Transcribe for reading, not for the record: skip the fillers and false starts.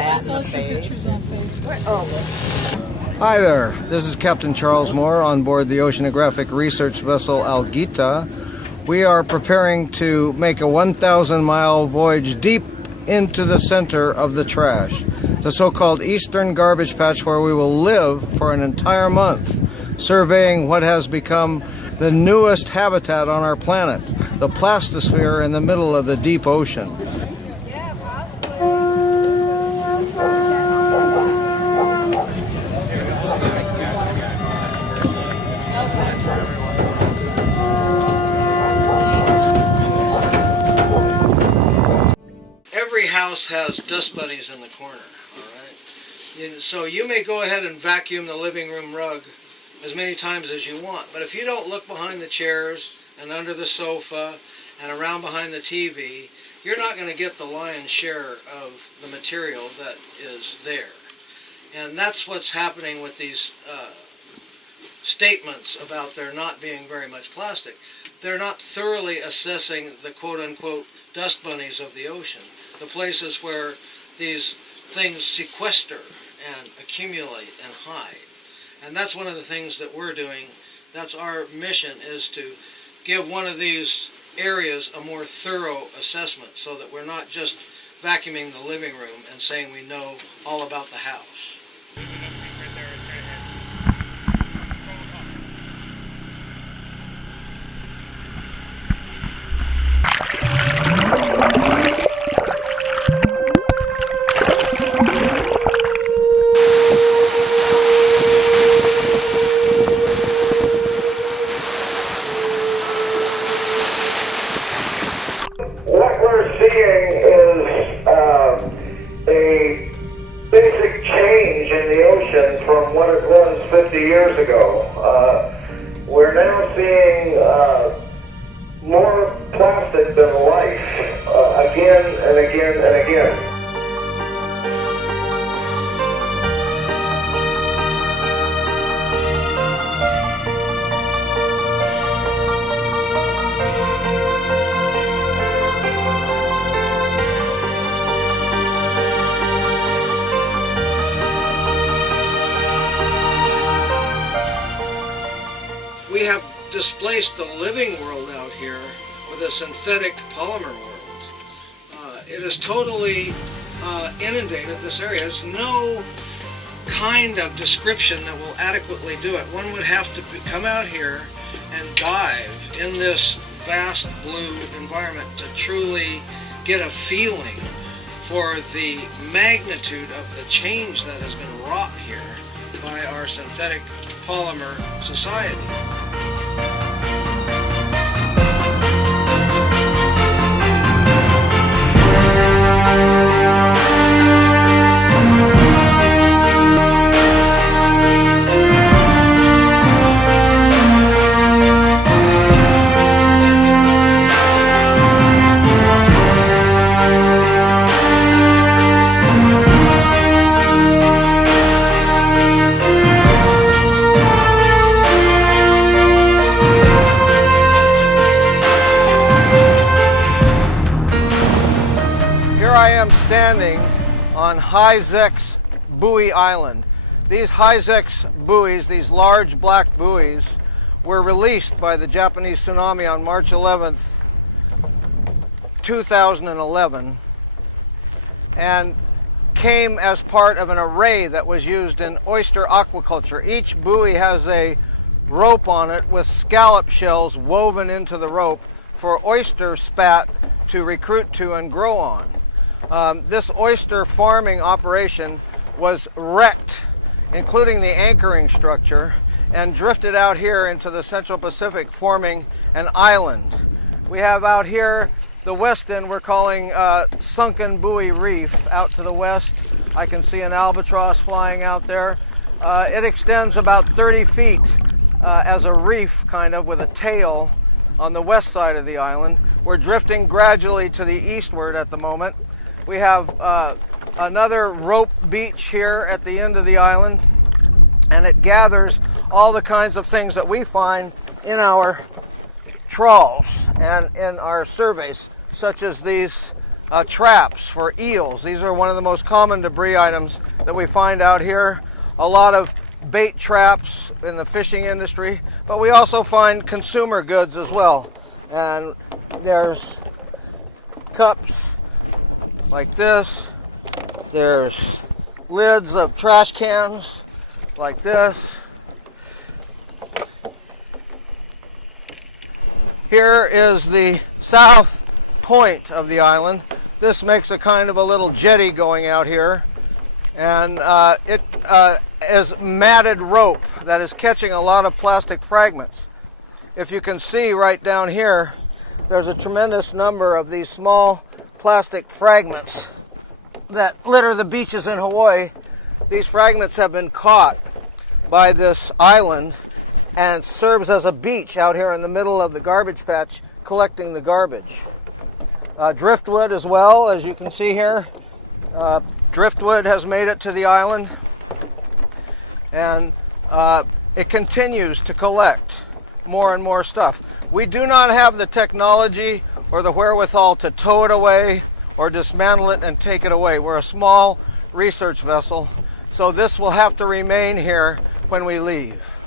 fat in the face. Hi there, this is Captain Charles Moore on board the oceanographic research vessel Algeta. We are preparing to make a 1,000-mile voyage deep into the center of the trash, the so-called Eastern Garbage Patch, where we will live for an entire month, surveying what has become the newest habitat on our planet, the plastosphere in the middle of the deep ocean. Every house has dust bunnies in the corner, all right? So you may go ahead and vacuum the living room rug as many times as you want, but if you don't look behind the chairs and under the sofa and around behind the TV, you're not going to get the lion's share of the material that is there. And that's what's happening with these statements about there not being very much plastic. They're not thoroughly assessing the quote-unquote dust bunnies of the ocean, the places where these things sequester and accumulate and hide. And that's one of the things that we're doing. That's our mission, is to give one of these areas a more thorough assessment so that we're not just vacuuming the living room and saying we know all about the house. What we're seeing is a basic change in the ocean from what it was 50 years ago. We're now seeing more plastic than life again and again and again. We have displaced the living world out here with a synthetic polymer world. It is totally inundated this area. There's no kind of description that will adequately do it. One would have to come out here and dive in this vast blue environment to truly get a feeling for the magnitude of the change that has been wrought here by our synthetic polymer society. I am standing on Hizex Buoy Island. These Hizex buoys, these large black buoys, were released by the Japanese tsunami on March 11th, 2011, and came as part of an array that was used in oyster aquaculture. Each buoy has a rope on it with scallop shells woven into the rope for oyster spat to recruit to and grow on. This oyster farming operation was wrecked, including the anchoring structure, and drifted out here into the Central Pacific, forming an island. We have out here the west end we're calling Sunken Buoy Reef. Out to the west, I can see an albatross flying out there. It extends about 30 feet as a reef, kind of, with a tail on the west side of the island. We're drifting gradually to the eastward at the moment. We have another rope beach here at the end of the island, and it gathers all the kinds of things that we find in our trawls and in our surveys, such as these traps for eels. These are one of the most common debris items that we find out here. A lot of bait traps in the fishing industry, but we also find consumer goods as well. And there's cups like this. There's lids of trash cans like this. Here is the south point of the island. This makes a kind of a little jetty going out here, and it is matted rope that is catching a lot of plastic fragments. If you can see right down here, there's a tremendous number of these small plastic fragments that litter the beaches in Hawaii. These fragments have been caught by this island and serves as a beach out here in the middle of the garbage patch, collecting the garbage. Driftwood as well, as you can see here. Driftwood has made it to the island, and it continues to collect more and more stuff. We do not have the technology or the wherewithal to tow it away or dismantle it and take it away. We're a small research vessel, so this will have to remain here when we leave.